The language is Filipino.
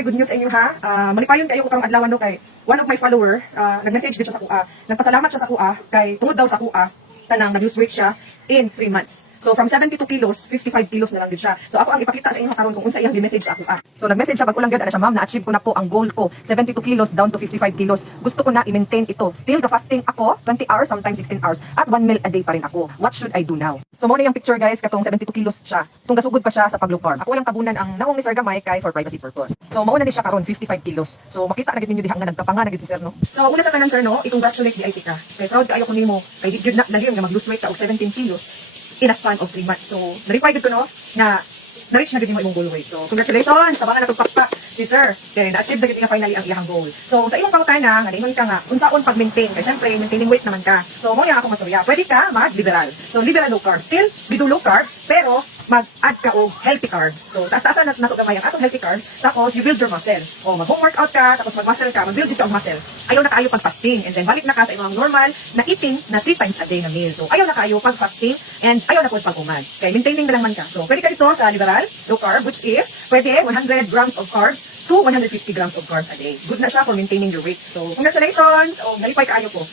ako'y good news sa inyo ha. Malipayon kayo ko karong adlaw no kay one of my follower nag-message dito sa kuha. Nagpasalamat siya sa kuha kay tungod daw sa kuha tanang nag-lose weight siya in 3 months. So from 72 kilos, 55 kilos na lang din siya. So ako ang ipakita sa inyo karon kung unsa iyang gi-message sa kuha. So nag-message siya bag-ulang gyud ana siya, ma'am, na-achieve ko na po ang goal ko. 72 kilos down to 55 kilos. Gusto ko na i-maintain ito. Still fasting ako 20 hours, sometimes 16 hours at 1 meal a day pa rin ako. What should I do now? So mo na yung picture guys katong 72 kilos siya. Tung gasugod pa siya sa pag-low carb. Ako lang tabunan ang naong ni Sir Gamay kay for privacy purpose. So mao na ni siya karon 55 kilos. So makita na gid ninyo diha nga nagkapanga na gid si Sir no. So una sa tanan Sir no, i-congratulate di IT ka. Kay proud kaayo ko nimo kay gid na dayon nga mag-lose weight ka og 17 kilos in a span of 3 months. So, na-reply ko no, na na-reach na din mo imong goal weight. So, congratulations! Tabangan na pagpakpak si Sir. Kaya na-achieve na din nga finally ang iyang goal. So, sa imong pangutana, nga ingon ka nga, unsaon pag-maintain. Kaya syempre, maintaining weight naman ka. So, mo yung ako masaya. Pwede ka mag-liberal. So, liberal low carb. Still, we do low carb, pero mag-add ka o healthy carbs. So, taas-taasan na ito gamay ang atong healthy carbs, tapos you build your muscle. O, mag-home workout ka, tapos mag-muscle ka, mag-build dito ang muscle. Ayaw na kayo pag-fasting, and then balik na ka sa imong normal na eating na 3 times a day na meal. So, ayaw na kayo pag-fasting, and ayaw na po pag-umad. Kaya maintaining na lang man ka. So, pwede ka dito sa liberal, low carb, which is, pwede 100 grams of carbs to 150 grams of carbs a day. Good na siya for maintaining your weight. So, congratulations! O, nalipay kaayo po.